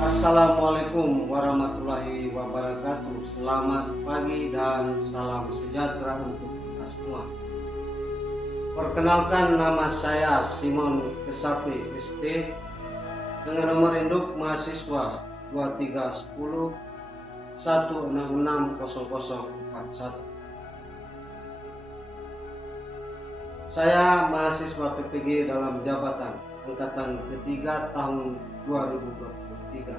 Assalamualaikum warahmatullahi wabarakatuh. Selamat pagi dan salam sejahtera untuk kita semua. Perkenalkan, nama saya Simon Kesapi SD dengan nomor induk mahasiswa 2310 1660041. Saya mahasiswa PPG dalam jabatan angkatan ketiga tahun 2023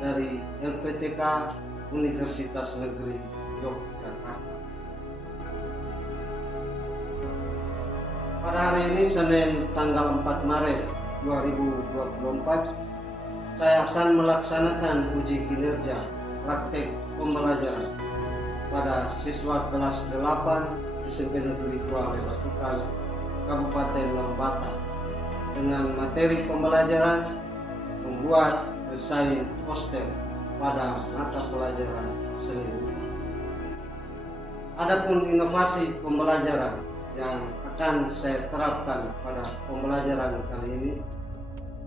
dari LPTK Universitas Negeri Yogyakarta. Pada hari ini Senin tanggal 4 Maret 2024, saya akan melaksanakan uji kinerja praktek pembelajaran pada siswa kelas 8 SMP Negeri 2 Lebatukan, Kabupaten Lembata, dengan materi pembelajaran membuat desain poster pada mata pelajaran seni rupa. Adapun inovasi pembelajaran yang akan saya terapkan pada pembelajaran kali ini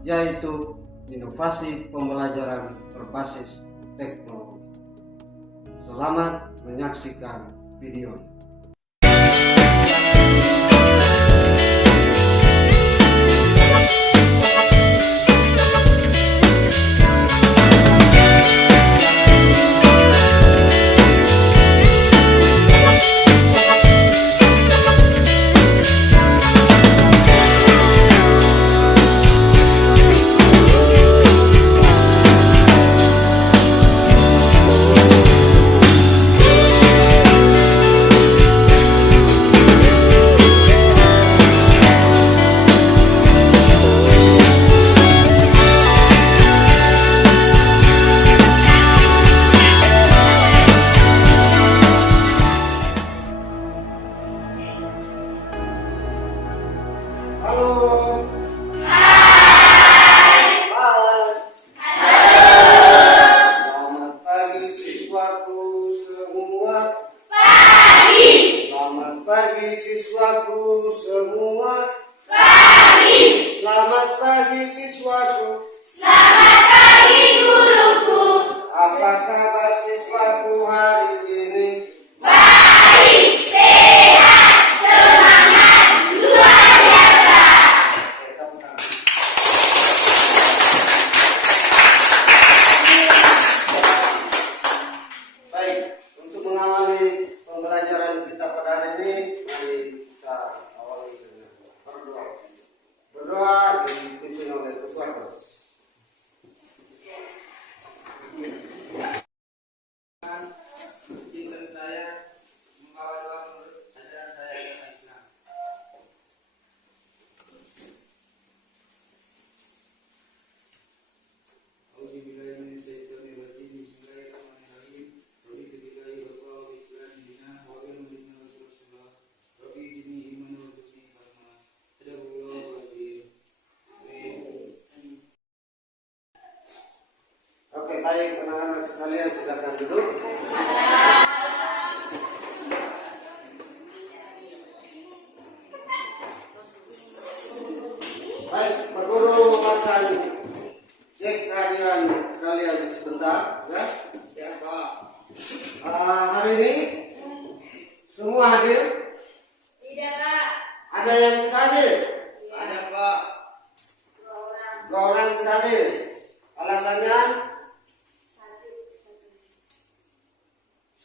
yaitu inovasi pembelajaran berbasis teknologi. Selamat menyaksikan video ini. Pagi siswaku semua. Pagi. Selamat pagi siswaku. Selamat pagi guruku. Apa kabar siswaku hari ini? Baik, sehat, semangat, luar biasa. Baik, untuk mengawali pembelajaran kita pada hari ini, mari kita awali dengan berdoa. Berdoa dipimpin oleh Ketua Kelas. Izinkan saya membawa doa menurut ajaran saya agama Islam. Oke, baik anak-anak sekalian, silakan duduk. Baik, Pak Guru akan cek kehadiran kalian sebentar, ya. Ya, Pak. Hari ini semua hadir? Tidak, Pak. Ada yang tidak hadir? Ada, Pak. Dua orang tidak hadir. Alasannya?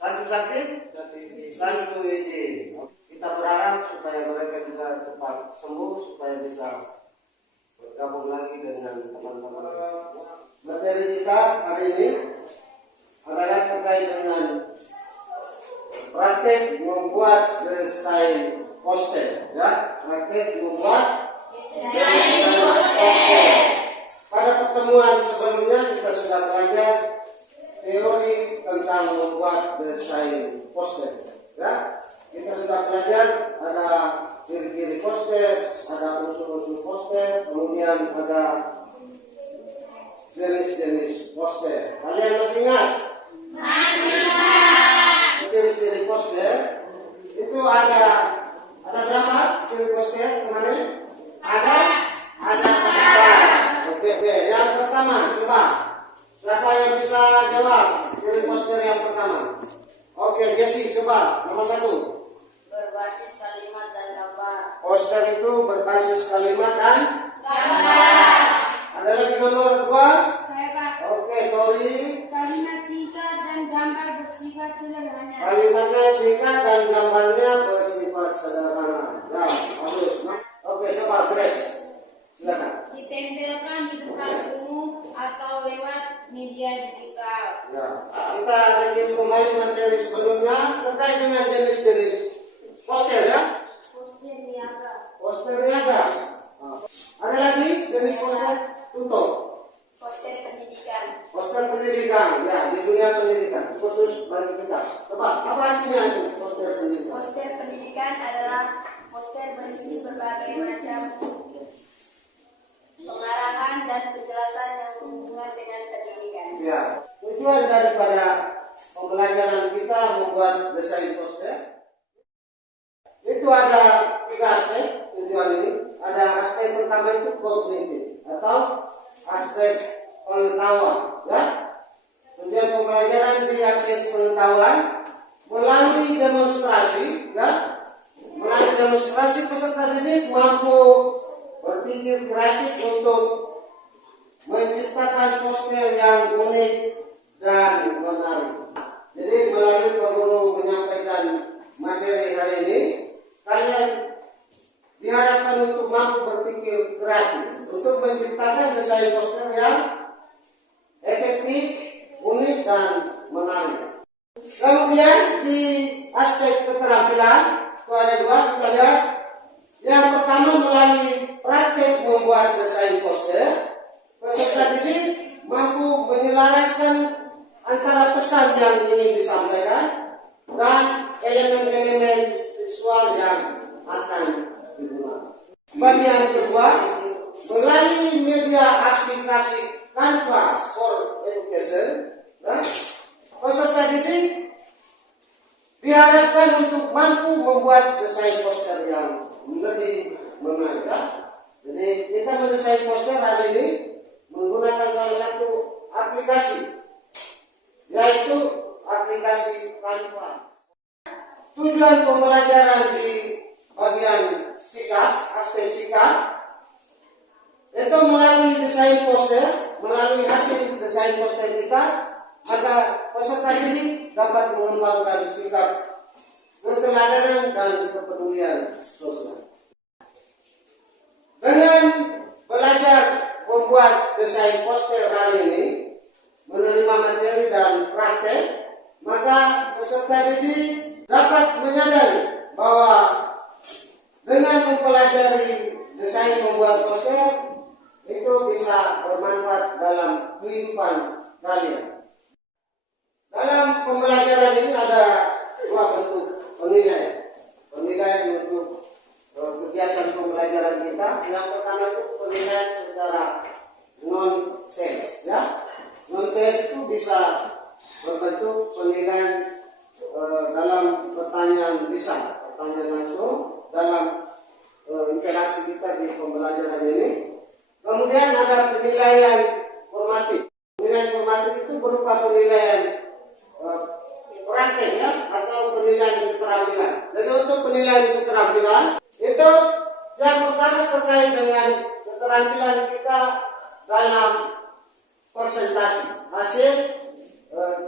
Satu sakit, satu izin. Kita berharap supaya mereka juga cepat sembuh, supaya bisa bergabung lagi dengan teman-teman. Materi kita hari ini adalah terkait dengan praktek membuat desain poster, ya. Praktek membuat desain poster. Pada pertemuan sebelumnya kita sudah belajar teori tentang membuat desain poster, ya. Kita sudah belajar ada ciri-ciri poster, ada unsur-unsur poster, kemudian ada jenis-jenis poster. Kalian masih ingat? Masih ingat. Ciri-ciri poster itu ada berapa ciri poster kemarin? Ada 4. Oke. Yang pertama coba yang bisa jawab ciri poster yang pertama? Oke, Jesse, coba nomor 1. Berbasis kalimat dan gambar. Poster itu berbasis kalimat dan gambar. Ada lagi nomor 2? Oke, Tori. Kalimat singkat dan gambar bersifat sederhana. Kalimatnya singkat dan gambarnya bersifat sederhana. Ya, bagus. Oke, coba Grace. Silakan. Ditempelkan di tempat umum atau lewat media digital. Ya, kita review kembali materi sebelumnya terkait dengan jenis-jenis poster ya. Poster niaga. Poster niaga. Ada lagi jenis poster? Tutup. Poster pendidikan. Poster pendidikan, ya di dunia pendidikan khusus bagi kita. Coba apa artinya itu poster pendidikan? Poster pendidikan adalah poster berisi berbagai macam pengarahan dan penjelasan yang berhubungan dengan pendidikan. Ya, tujuan daripada pembelajaran kita membuat desain poster itu ada 3 aspek tujuan ini. Ada aspek pertama itu kognitif atau aspek pengetahuan. Ya, tujuan pembelajaran diakses pengetahuan melalui demonstrasi. Ya, melalui demonstrasi peserta didik mampu berpikir kreatif untuk menciptakan poster yang unik dan menarik. Jadi melalui Pak Guru menyampaikan materi hari ini, kalian diharapkan untuk mampu berpikir kreatif untuk menciptakan desain poster yang efektif, unik dan menarik. Kemudian di aspek keterampilan itu ada 2, kita lihat. Yang pertama melalui praktek membuat desain poster, peserta didik mampu menyelaraskan antara pesan yang ingin disampaikan dan elemen-elemen visual yang akan digunakan. Bagian kedua, melalui media aplikasi Canva for Education, peserta didik diharapkan untuk mampu membuat desain poster yang lebih menarik. Jadi kita mendesain poster hari ini menggunakan salah satu aplikasi, yaitu aplikasi Canva. Tujuan pembelajaran di bagian sikap, aspek sikap, itu melalui desain poster, melalui hasil desain poster kita, agar peserta didik dapat mengembangkan sikap keteladanan dan kepedulian sosial. Dengan belajar membuat desain poster hari ini, menerima materi dan praktek, maka peserta didik dapat menyadari bahwa dengan mempelajari desain membuat poster itu bisa bermanfaat dalam kehidupan kalian. Dalam pembelajaran ini ada 2 bentuk penilaian. Penilaian untuk kegiatan pembelajaran kita. Yang pertama itu penilaian secara non-tes. Ya, non-tes itu bisa berbentuk penilaian dalam pertanyaan lisan, pertanyaan langsung dalam interaksi kita di pembelajaran ini. Kemudian ada penilaian formatif. Penilaian formatif itu berupa penilaian praktek ya, atau penilaian keterampilan. Jadi untuk penilaian keterampilan itu yang pertama terkait dengan keterampilan kita dalam presentasi hasil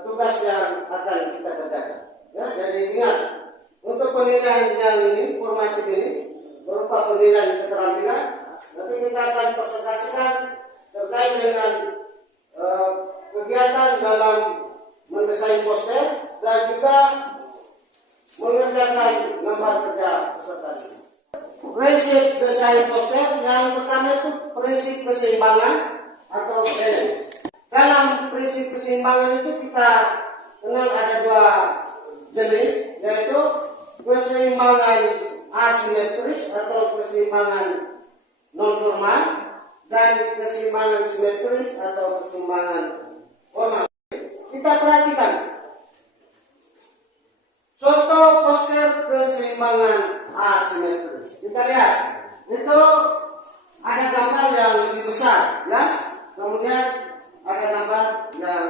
tugas yang akan kita kerjakan. Ya, jadi ingat untuk penilaian yang ini formatif ini berupa penilaian keterampilan. Nanti kita akan presentasikan terkait dengan kegiatan dalam mendesain poster dan juga mengerjakan lembar kerja peserta didik. Prinsip desain poster yang pertama itu prinsip keseimbangan atau balance. Dalam prinsip keseimbangan itu kita kenal ada 2 jenis, yaitu keseimbangan asimetris atau keseimbangan non formal dan keseimbangan simetris atau keseimbangan formal. Kita perhatikan contoh poster keseimbangan asimetris. Kita lihat itu ada gambar yang lebih besar, ya. Kemudian ada gambar yang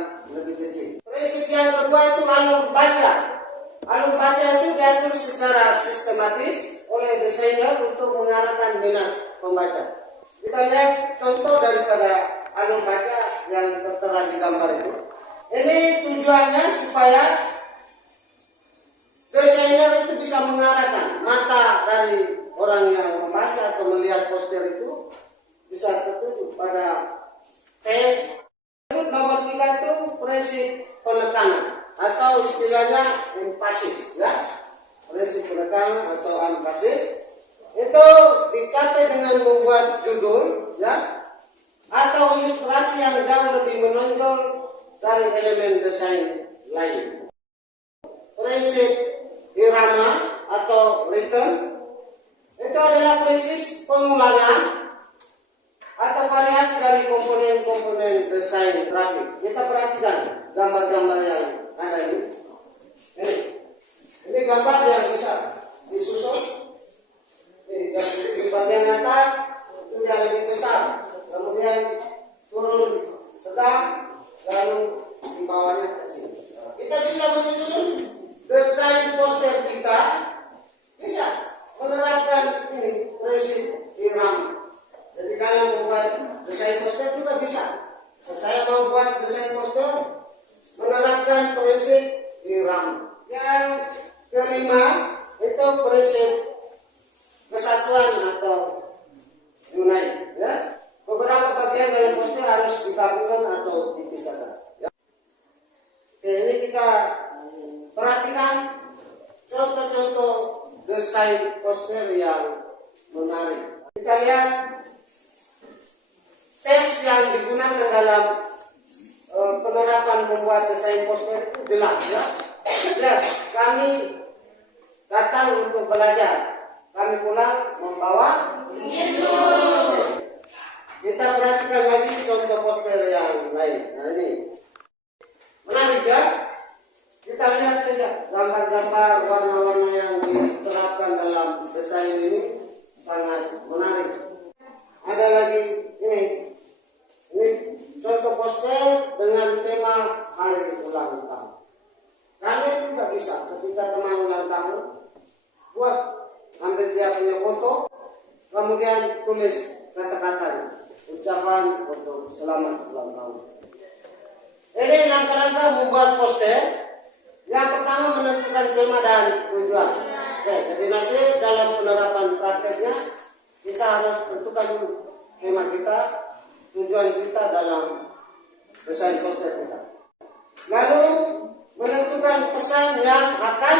gambar itu. Ini tujuannya supaya desainer itu bisa mengarahkan mata dari orang yang membaca atau melihat poster itu bisa tertuju pada teks. Nomor 3 itu prinsip penekanan atau istilahnya empasis, ya. Prinsip penekanan atau empasis itu dicapai dengan membuat judul, ya, atau ilustrasi yang jauh lebih menonjol dari elemen desain lain. Prinsip irama atau rhythm itu adalah prinsip pengulangan atau variasi dari komponen-komponen desain grafik. Kita perhatikan gambar-gambar yang ada ini. Ini gambar yang bisa disusun. Di bagian atas itu yang lebih besar, kemudian turun sedang, lalu di bawahnya kecil. Kita bisa menyusun desain poster kita, bisa menerapkan ini prinsip irama. Jadi kalian membuat desain poster juga bisa. Saya mau buat desain poster menerapkan prinsip irama. Yang kelima itu prinsip kesatuan atau unite, ya. Beberapa bagian dalam poster harus digabungkan atau dipisahkan, ya. Oke, ini kita perhatikan contoh-contoh desain poster yang menarik. Kita lihat teks yang digunakan dalam penerapan membuat desain poster itu jelas, ya. Ya, kami datang untuk belajar, kami pulang membawa itu. Kita perhatikan lagi contoh poster yang lain. Nah, ini menarik, ya. Kita lihat saja gambar-gambar warna-warna yang diterapkan dalam desain ini sangat menarik. Ada lagi ini contoh poster dengan tema hari ulang tahun. Kalian juga bisa ketika teman ulang tahun buat, ambil dia punya foto, kemudian tulis kata-kata ucapan untuk selamat ulang tahun. Ini langkah-langkah membuat poster. Yang pertama menentukan tema dan tujuan. Oke, jadi nanti dalam penerapan prakteknya kita harus tentukan dulu tema kita, tujuan kita dalam desain poster kita. Lalu menentukan pesan yang akan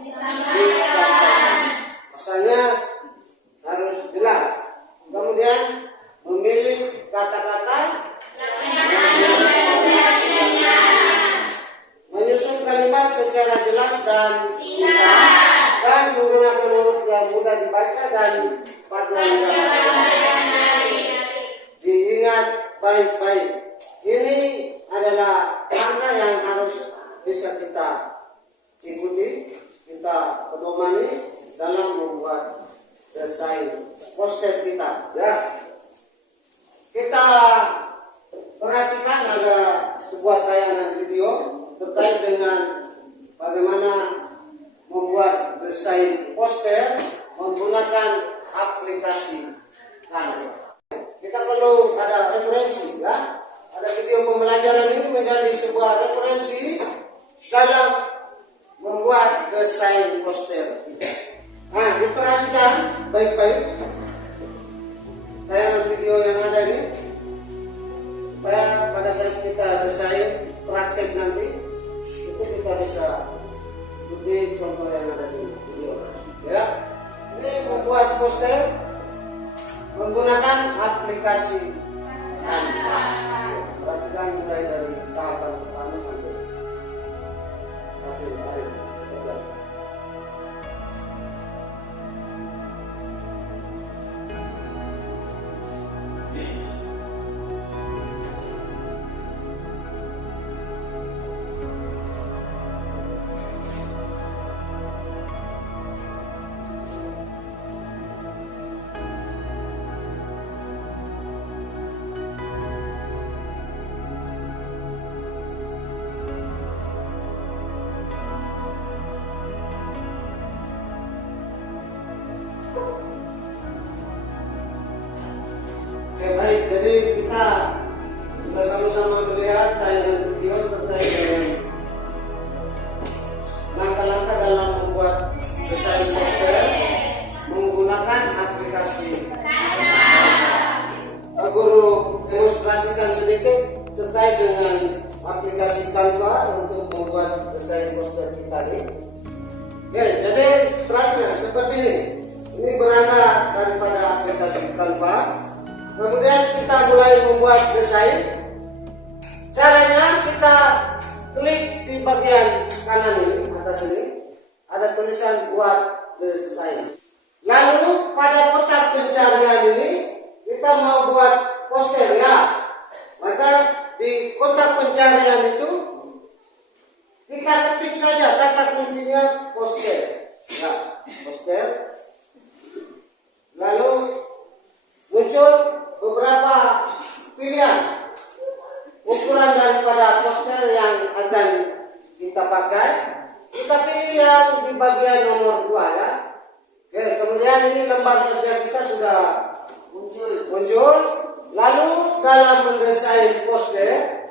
disampaikan. Pesannya harus jelas. Kemudian memilih kata-kata, menyusun kalimat secara jelas dan singkat, dan menggunakan huruf yang mudah dibaca dan paduan diingat baik-baik. Ini adalah langkah yang harus bisa kita ikuti, kita pedomani dalam membuat desain poster kita, ya. Kita perhatikan ada sebuah tayangan video terkait dengan bagaimana membuat desain poster menggunakan aplikasi Canva. Kita perlu ada referensi, ya. Ada video pembelajaran ini menjadi sebuah referensi dalam membuat desain poster kita. Nah, diperhatikan baik-baik tayangan video yang ada ini supaya pada saat kita desain praktek nanti itu kita bisa ikuti contoh yang ada di video, ya. Ini membuat poster menggunakan aplikasi Canva. Perhatikan mulai dari tahapan pertama sampai hasil akhir. Oke, baik, jadi kita Kita sama-sama melihat tayangan video terkait dengan langkah-langkah dalam membuat desain poster menggunakan aplikasi. Pak Guru demonstrasikan sedikit terkait dengan aplikasi Canva untuk membuat desain poster kita ini. Oke, jadi perhatikan seperti ini. Ini berangkat daripada aplikasi Canva. Kemudian kita mulai membuat desain. Caranya kita klik di bagian kanan ini, atas ini, ada tulisan buat desain. Lalu pada kotak pencarian ini kita mau buat poster ya. Maka di kotak pencarian itu kita ketik saja kata kuncinya poster. Ya, poster. Lalu muncul beberapa pilihan ukuran daripada poster yang akan kita pakai. Kita pilih yang di bagian nomor 2 ya. Oke, kemudian ini lembar kerja kita sudah muncul. Lalu dalam mendesain poster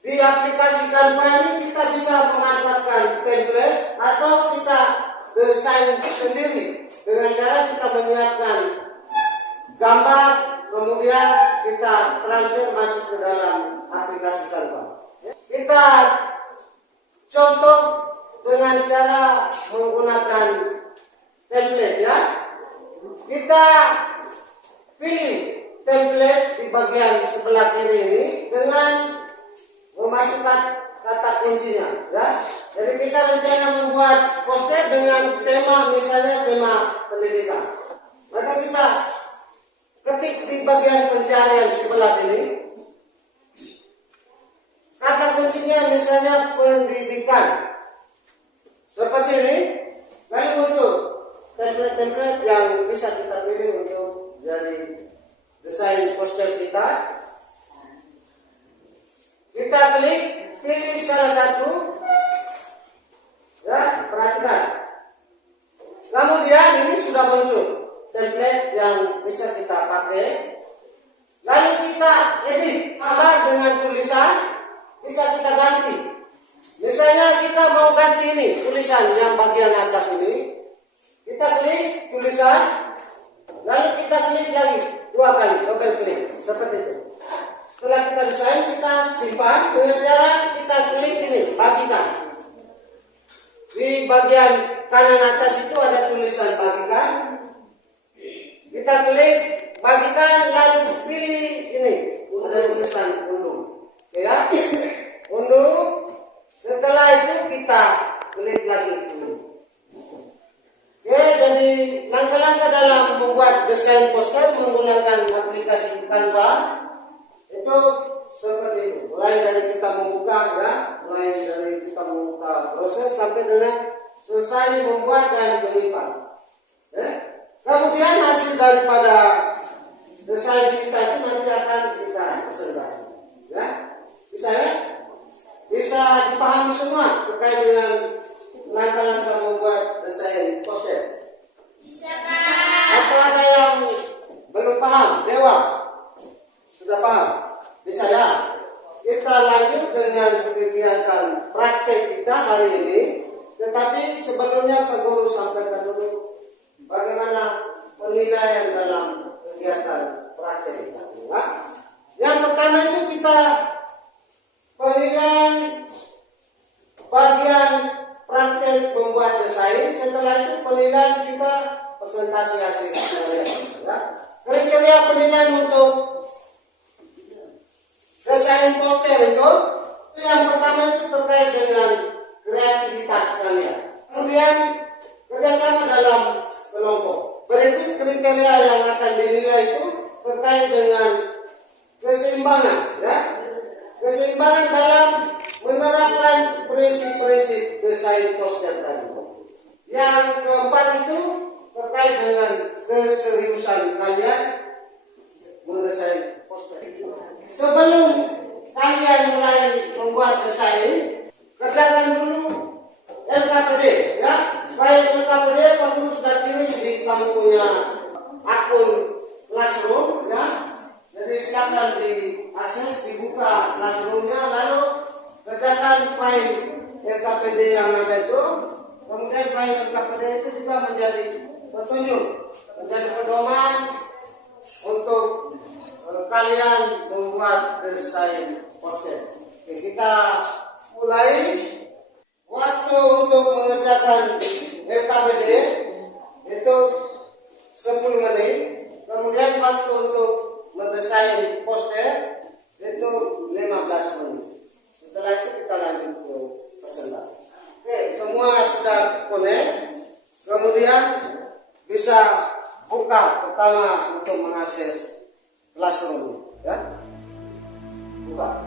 di aplikasi Canva ini kita bisa memanfaatkan template atau kita desain sendiri dengan cara kita menyiapkan gambar, kemudian kita transfer masuk ke dalam aplikasi Canva. Kita contoh dengan cara menggunakan template ya. Kita pilih template di bagian sebelah kiri ini dengan memasukkan kata kuncinya ya. Jadi kita rencana membuat poster dengan tema, misalnya tema pendidikan. Maka kita ketik di bagian pencarian sebelah sini kata kuncinya misalnya pendidikan seperti ini. Lalu muncul template-template yang bisa kita pilih untuk jadi desain poster kita. Kita klik, pilih salah satu ya, perhatikan. Kemudian ini sudah muncul template yang bisa kita pakai. Lalu kita edit gambar dengan tulisan, bisa kita ganti. Misalnya kita mau ganti ini tulisan yang bagian atas ini. Kita klik tulisan, lalu kita klik lagi 2 kali, double klik seperti itu. Setelah kita desain, kita simpan dengan cara kita klik ini, bagikan. Di bagian kanan atas itu ada tulisan bagikan. Kita klik bagikan, lalu pilih ini, ada tulisan unduh. Ya, unduh. Setelah itu kita klik lagi unduh. Oke, jadi langkah-langkah dalam membuat desain poster menggunakan aplikasi Canva itu seperti itu. Mulai dari kita membuka ya, mulai dari kita membuka proses sampai dengan selesai membuat dan menyimpan. Ya. Kemudian hasil daripada desain kita itu nanti akan kita presentasi. Ya, bisa ya? Bisa dipahami semua terkait dengan langkah-langkah membuat desain poster. Bisa, Pak. Atau ada yang belum paham? Dewa sudah paham? Bisa ya? Kita lanjut dengan kegiatan praktek kita hari ini. Tetapi sebelumnya Pak Guru sampaikan dulu bagaimana penilaian dalam kegiatan praktek kita. Ya? Yang pertama itu kita penilaian bagian praktek membuat desain. Setelah itu penilaian kita presentasi hasil karya. Ya. Kriteria penilaian untuk desain poster itu yang pertama itu terkait dengan kreativitas kalian. Kemudian kerjasama dalam kelompok. Berikut kriteria yang akan dinilai itu terkait dengan keseimbangan. Ya. Keseimbangan dalam menerapkan prinsip-prinsip desain poster tadi. Yang keempat itu terkait dengan keseriusan kalian mendesain poster. Sebelum kalian mulai membuat desain, kerjakan dulu LKPD ya. File LKPD Pak Guru sudah kirim di kamu punya akun Classroom ya. Jadi silakan diakses di buka classroomnya, lalu kerjakan file LKPD yang ada itu. Kemudian file LKPD itu juga menjadi petunjuk, menjadi pedoman untuk kalian membuat desain poster. Oke, kita mulai. Waktu untuk mengerjakan LKPD itu 10 menit. Kemudian waktu untuk mendesain poster itu 15 menit. Setelah itu kita lanjut ke presentasi. Oke, semua sudah connect. Kemudian bisa buka pertama untuk mengakses Classroom, ya. Buka.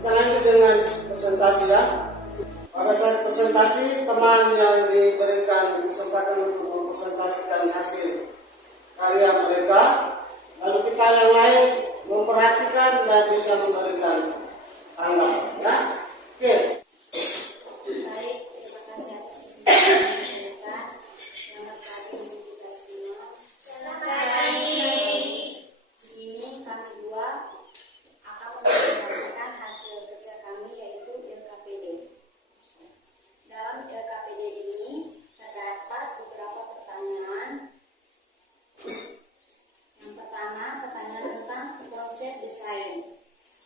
Kita lanjut dengan presentasi, ya. Pada saat presentasi, teman yang diberikan kesempatan untuk mempresentasikan hasil karya mereka, lalu kita yang lain memperhatikan dan bisa memberikan tanggapan, ya. Oke. Baik, terima kasih atas kesempatan mereka. Selamat pagi untuk kita semua. Selamat pagi. Di sini kami dua akan mempresentasikan hasil kerja kami, yaitu LKPD. Dalam LKPD ini terdapat beberapa pertanyaan. Yang pertama, pertanyaan tentang konsep desain.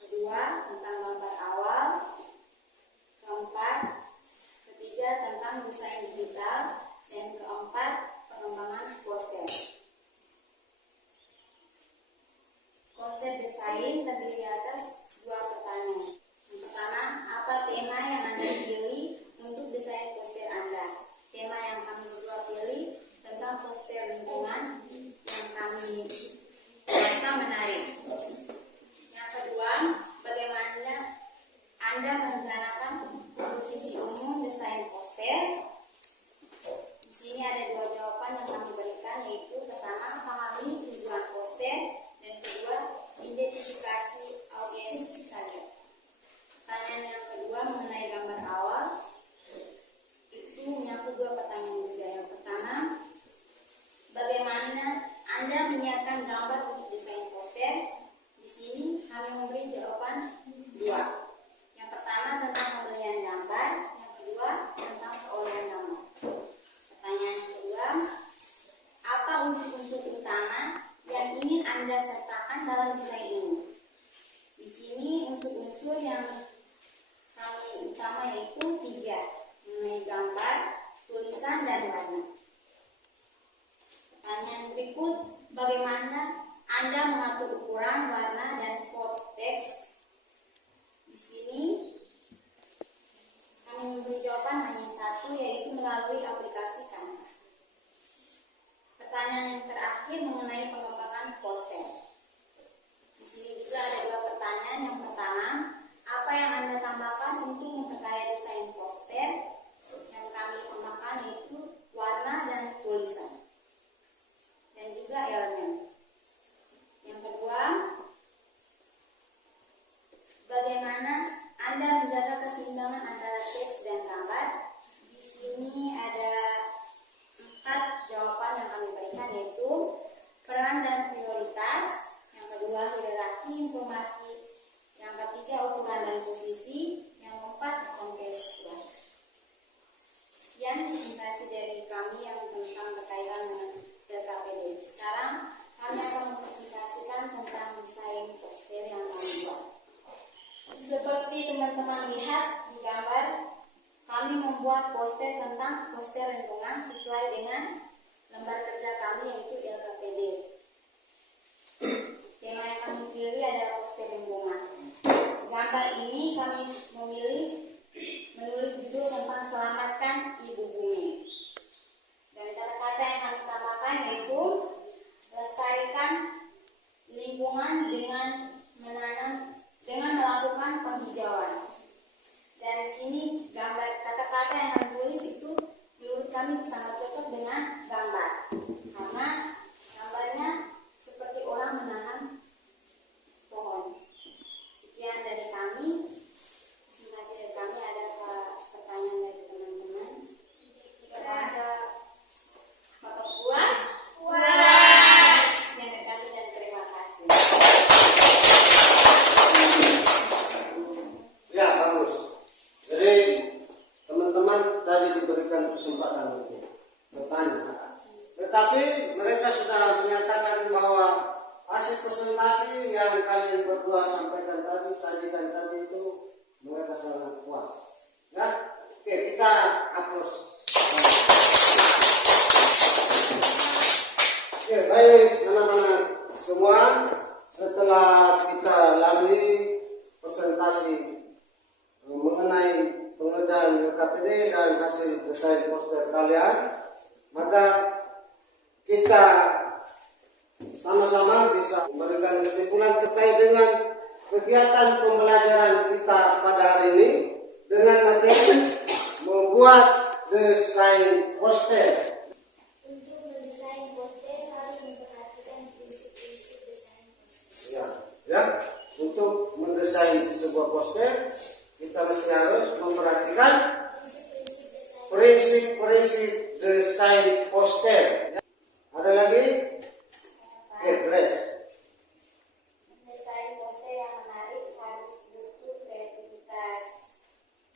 Kedua, tentang gambar awal. Keempat, ketiga tentang desain digital. Dan keempat, pengembangan poster. Konsep desain terdiri atas dua pertanyaan. Yang pertama, apa tema yang Anda pilih untuk desain poster Anda? Tema yang kami berdua pilih tentang poster lingkungan yang kami rasa menarik. Yang kedua, bagaimana Anda merencanakan komposisi umum desain poster? Di sini ada dua jawaban yang kami berikan, yaitu pertama, pahami tujuan poster, dan kedua, identifikasi audiens saja. Pertanyaan yang kedua mengenai gambar awal itu menyangkut dua pertanyaan juga. Yang pertama, bagaimana menyiapkan gambar untuk desain poster. Di sini kami memberi jawaban dua. Yang pertama tentang pembelian gambar, yang kedua tentang perolehan gambar. Pertanyaan yang kedua, apa unsur-unsur utama yang ingin Anda sertakan dalam desain ini? Di sini unsur-unsur yang kami utama yaitu 3, mengenai gambar, tulisan, dan warna. Pertanyaan berikut, bagaimana Anda mengatur ukuran, warna, dan font teks? Di sini kami memberi jawaban hanya satu, yaitu melalui aplikasi Canva. Pertanyaan yang terakhir mengenai pengembangan poster. Di sini juga ada 2 pertanyaan. Yang pertama, apa yang Anda tambahkan untuk memperkaya desain poster? Yang kami tambahkan yaitu warna dan tulisan, dan juga elemen. Yang kedua, bagaimana Anda menjaga keseimbangan antara teks dan gambar? Di sini ada 4 jawaban yang kami berikan, yaitu peran dan prioritas, yang kedua hierarki informasi, yang ketiga ukuran dan posisi, yang keempat kontekstual. Sekian presentasi dari kami yang tentang berkaitan dengan LKPD. Sekarang kami akan mempresentasikan tentang desain poster yang kami buat. Seperti teman-teman lihat di gambar, kami membuat poster tentang poster lingkungan sesuai dengan lembar kerja kami yaitu LKPD. Tema yang kami pilih adalah poster lingkungan. Gambar ini kami memilih menulis judul tentang selamatkan ibu bumi. Dan kata-kata yang kami tambahkan yaitu lestarikan lingkungan dengan melakukan penghijauan. Dan di sini gambar kata-kata yang kami tulis itu menurut kami sangat cocok dengan gambar, karena gambarnya seperti orang menanam pohon. Sekian dari kami. Presentasi dari kami. Ada pertanyaan dari teman-teman? Ada. Apakah puas? Puas. Sekian dari kami dan terima kasih. Ya, bagus. Jadi teman-teman tadi diberikan kesempatan untuk bertanya, tetapi mereka sudah menyatakan bahwa hasil presentasi yang kalian berdua sampaikan tadi, sajikan tadi itu mereka sangat puas. Ya, oke, kita hapus. Oke, baik anak-anak semua, setelah kita lalui presentasi mengenai pengerjaan LKPD dan hasil desain poster kalian, maka kita sama-sama bisa memberikan kesimpulan terkait dengan kegiatan pembelajaran kita pada hari ini dengan materi membuat desain poster. Untuk mendesain poster harus memperhatikan prinsip-prinsip desain poster. Ya, untuk mendesain sebuah poster kita mesti harus memperhatikan prinsip-prinsip desain poster. Ada lagi? Dress. Mendesain poster yang menarik harus butuh kreativitas.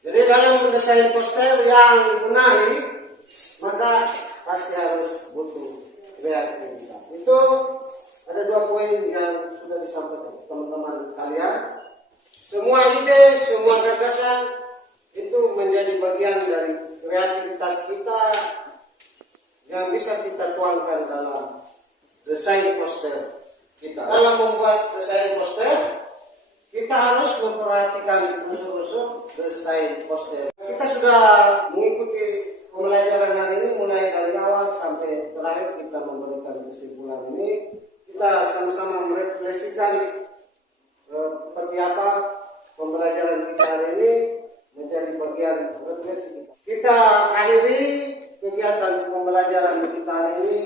Jadi dalam mendesain poster yang menarik, maka pasti harus butuh kreativitas. Itu ada 2 poin yang sudah disampaikan teman-teman kalian. Semua ide, semua gagasan itu menjadi bagian dari kreativitas kita yang bisa kita tuangkan dalam desain poster kita. Dalam membuat desain poster, kita harus memperhatikan unsur-unsur desain poster. Kita sudah mengikuti pembelajaran hari ini mulai dari awal sampai terakhir kita memberikan kesimpulan ini. Kita sama-sama merefleksikan seperti apa pembelajaran kita hari ini menjadi bagian refleksi kita. Kita akhiri kegiatan pembelajaran kita hari ini